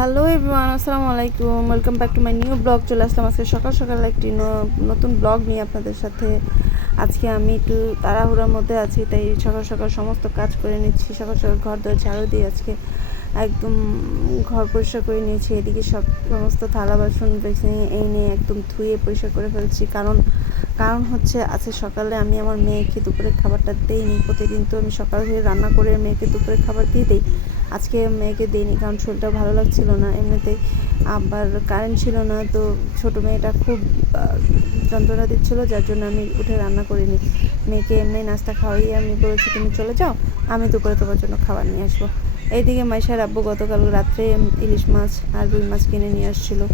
Hello everyone, আসসালামু আলাইকুম। Welcome back to my new blog. চলে আসলাম আজকে সকাল সকাল একটি নতুন ব্লগ নিয়ে আপনাদের সাথে। আজকে আমি একটু তাড়াহুড়োর মধ্যে আছি, তাই সকাল সকাল সমস্ত কাজ করে নিচ্ছি। সকাল সকাল ঘর দর ঝাড়ু দিয়ে আজকে একদম ঘর পরিষ্কার করে নিয়েছি। এদিকে সমস্ত থালা বাসন বেছে এই নিয়ে একদম ধুয়ে পরিষ্কার করে ফেলছি। কারণ হচ্ছে আজকে সকালে আমি আমার মেয়েকে দুপুরের খাবারটা দিইনি। প্রতিদিন তো আমি সকাল থেকে রান্না করে মেয়েকে দুপুরের খাবার দিয়ে দিই। আজকে মেয়েকে দিইনি কারণ শরীরটা ভালো লাগছিল না, এমনিতেই আবার কারেন্ট ছিল না, তো ছোটো মেয়েটা খুব যন্ত্রণা দিচ্ছিলো, যার জন্য আমি উঠে রান্না করিনি। মেয়েকে এমনি নাস্তা খাওয়াই আমি বলেছি তুমি চলে যাও, আমি দুপুরে তোমার জন্য খাবার নিয়ে আসবো। এইদিকে মাইশার আব্বু গতকাল রাত্রে ইলিশ মাছ আর রুই মাছ কিনে নিয়ে আসছিলো।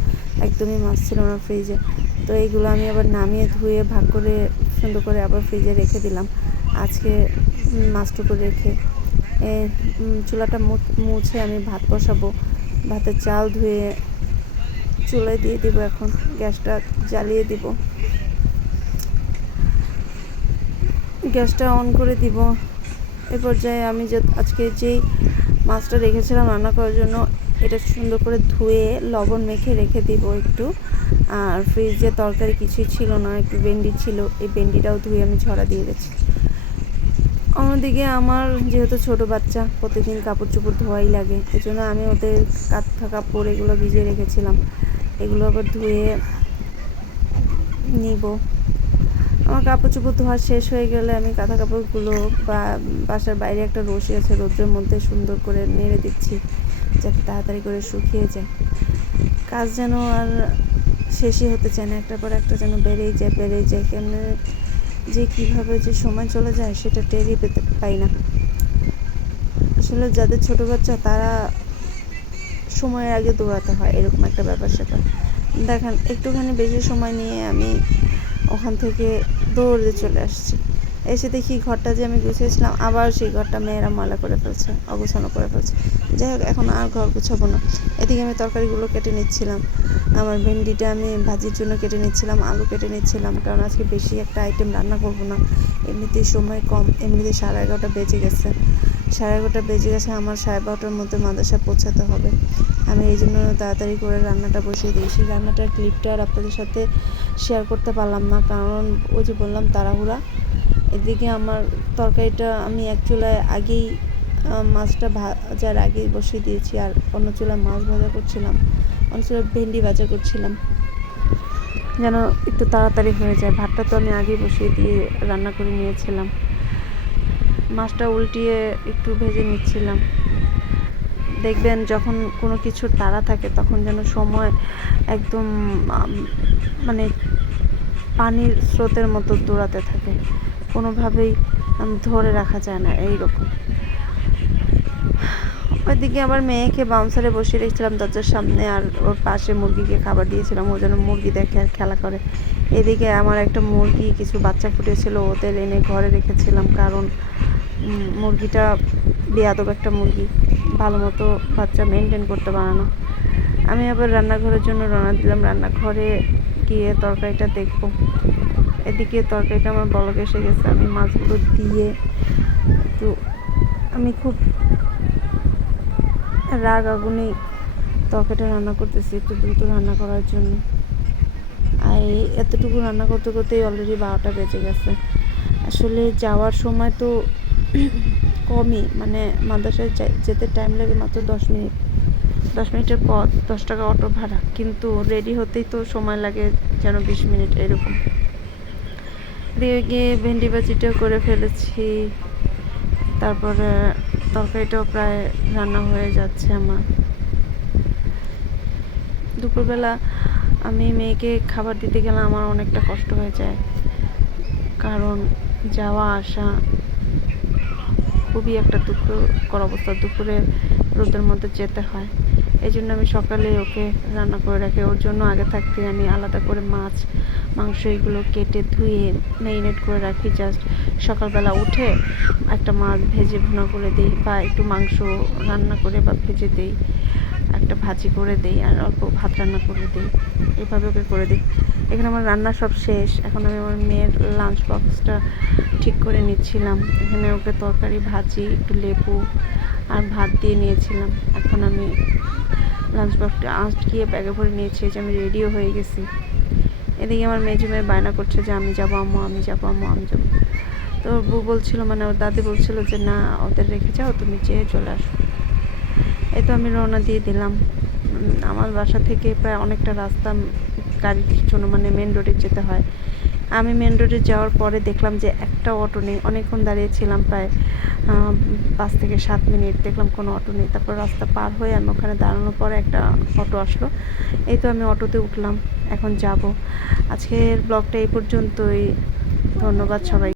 একদমই মাছ ছিল না ফ্রিজে, তো এইগুলো আমি আবার নামিয়ে ধুয়ে ভাগ করে সুন্দর করে আবার ফ্রিজে রেখে দিলাম। আজকে মাছটুকু রেখে চুলাটা মুছে আমি ভাত বসাবো। ভাতের চাল ধুয়ে চুলায় দিয়ে দিব, এখন গ্যাসটা জ্বালিয়ে দিব, গ্যাসটা অন করে দিব। এ পর্যায়ে আমি আজকে যেই মাছটা রেখেছিলাম রান্না করার জন্য, এটা সুন্দর করে ধুয়ে লবণ মেখে রেখে দিব একটু। আর ফ্রিজে তরকারি কিছুই ছিল না, একটু ভেন্ডি ছিল, এই ভেন্ডিটাও ধুয়ে আমি ঝরা দিয়ে গেছি। অন্যদিকে আমার যেহেতু ছোট বাচ্চা, প্রতিদিন কাপড় চোপড় ধোয়াই লাগে, এই জন্য আমি ওদের কাঁথা কাপড় এগুলো ভিজিয়ে রেখেছিলাম, এগুলো আবার ধুয়ে নিব। আমার কাপড় চোপড় ধোয়া শেষ হয়ে গেলে আমি কাঁথা কাপড়গুলো বাসার বাইরে একটা রশি আছে, রোদ্রের মধ্যে সুন্দর করে নেড়ে দিচ্ছি যাতে তাড়াতাড়ি করে শুকিয়ে যায়। কাজ যেন আর শেষই হতে চায় না, একটার পর একটা যেন বেড়েই যায়। কেমনে যে কীভাবে যে সময় চলে যায় সেটা টেরই পাই না। আসলে যাদের ছোটো বাচ্চা তারা সময়ের আগে দৌড়াতে হয়, এরকম একটা ব্যাপার স্যাপার। দেখেন একটুখানি বেশি সময় নিয়ে আমি ওখান থেকে দৌড়ে চলে আসছি, এসে দেখি ঘরটা যে আমি গুছিয়েছিলাম আবার সেই ঘরটা মেয়েরা ময়লা করে ফেলছে, অগোছানো করে ফেলছে। যাই হোক, এখন আর ঘর গুছাবো না। এদিকে আমি তরকারিগুলো কেটে নিচ্ছিলাম, আমার ভেন্ডিটা আমি ভাজির জন্য কেটে নিচ্ছিলাম, আলু কেটে নিচ্ছিলাম, কারণ আজকে বেশি একটা আইটেম রান্না করবো না, এমনিতেই সময় কম। এমনিতেই 11:30 বেজে গেছে, 11:30 বেজে গেছে, আমার 12:30 মধ্যে মাদ্রাসা পৌঁছাতে হবে। আমি এই জন্য তাড়াতাড়ি করে রান্নাটা বসিয়ে দিয়েছি। রান্নাটার ক্লিপটা আর আপনাদের সাথে শেয়ার করতে পারলাম না, কারণ ওই যে বললাম তাড়াহুড়া। এদিকে আমার তরকারিটা আমি এক চুলায় আগেই মাছটা ভাজার আগেই বসিয়ে দিয়েছি, আর অন্য চুলায় মাছ ভাজা করছিলাম, অন্য চুলায় ভেন্ডি ভাজা করছিলাম, যেন একটু তাড়াতাড়ি হয়ে যায়। ভাতটা তো আমি আগেই বসিয়ে দিয়ে রান্না করে নিয়েছিলাম, মাছটা উল্টিয়ে একটু ভেজে নিচ্ছিলাম। দেখবেন যখন কোনো কিছুর তাড়া থাকে তখন যেন সময় একদম মানে পানির স্রোতের মতো দৌড়াতে থাকে, কোনোভাবেই ধরে রাখা যায় না এইরকম। ওইদিকে আবার মেয়েকে বাউন্সারে বসিয়ে রেখেছিলাম দরজার সামনে, আর ওর পাশে মুরগিকে খাবার দিয়েছিলাম, ও যেন মুরগি দেখে আর খেলা করে। এদিকে আমার একটা মুরগি কিছু বাচ্চা ফুটেছিল, ওদের এনে ঘরে রেখেছিলাম, কারণ মুরগিটা বেয়াদব একটা মুরগি, ভালো মতো বাচ্চা মেনটেন করতে পারে না। আমি আবার রান্নাঘরের জন্য রওনা দিলাম, রান্নাঘরে গিয়ে তরকারিটা দেখবো। এদিকে তরকারিটা আমার বলক এসে গেছে, আমি মাছগুলো দিয়ে একটু আমি খুব রাগ আগুনেই তরকারিটা রান্না করতেছি, একটু দ্রুত রান্না করার জন্য। আর এতটুকু রান্না করতে করতেই অলরেডি 12টা বেজে গেছে। আসলে যাওয়ার সময় তো কমই, মানে মাদ্রাসায় যেতে টাইম লাগে মাত্র 10 মিনিটের পথ, 10 টাকা অটো ভাড়া, কিন্তু রেডি হতেই তো সময় লাগে যেন 20 মিনিট এরকম। দিয়ে গিয়ে ভেন্ডি ভাজিটাও করে ফেলেছি, তারপরে তরকারিটাও প্রায় রান্না হয়ে যাচ্ছে আমার। দুপুরবেলা আমি মেয়েকে খাবার দিতে গেলে আমার অনেকটা কষ্ট হয়ে যায়, কারণ যাওয়া আসা খুবই একটা দুঃখকর অবস্থা, দুপুরে রোদের মধ্যে যেতে হয়। এই জন্য আমি সকালে ওকে রান্না করে রাখি, ওর জন্য আগে থাকতে আমি আলাদা করে মাছ মাংস এগুলো কেটে ধুয়ে ম্যারিনেট করে রাখি। জাস্ট সকালবেলা উঠে একটা মাছ ভেজে ভুনা করে দিই, বা একটু মাংস রান্না করে বা ভেজে দিই, একটা ভাজি করে দিই, আর অল্প ভাত রান্না করে দিই, এভাবে ওকে করে দিই। এখানে আমার রান্না সব শেষ, এখন আমি আমার মেয়ের লাঞ্চ বক্সটা ঠিক করে নিচ্ছিলাম। এখানে ওকে তরকারি, ভাজি, একটু লেবু আর ভাত দিয়ে নিয়েছিলাম। এখন আমি লাঞ্চ বক্সটা আটকিয়ে ব্যাগে ভরে নিয়েছি, যে আমি রেডিও হয়ে গেছি। এদিকে আমার মেজো মেয়ে বায়না করছে যে আমি যাবো আম্মু, আমি যাবো আম্মু, আমি যাবো। তো ওর বউ বলছিল, মানে ওর দাদি বলছিল যে না, ওদের রেখে যাও, তুমি যেয়ে চলে আসো। এই তো আমি রওনা দিয়ে দিলাম। আমার বাসা থেকে প্রায় অনেকটা রাস্তা গাড়ির জন্য, মানে মেন রোডে যেতে হয়। আমি মেন রোডে যাওয়ার পরে দেখলাম যে একটা অটো নেই। অনেকক্ষণ দাঁড়িয়েছিলাম, প্রায় 5 থেকে 7 মিনিট, দেখলাম কোনো অটো নেই। তারপর রাস্তা পার হয়ে আমি ওখানে দাঁড়ানোর পরে একটা অটো আসলো। এই তো আমি অটোতে উঠলাম, এখন যাব। আজকের ব্লগটা এই পর্যন্তই। ধন্যবাদ সবাই।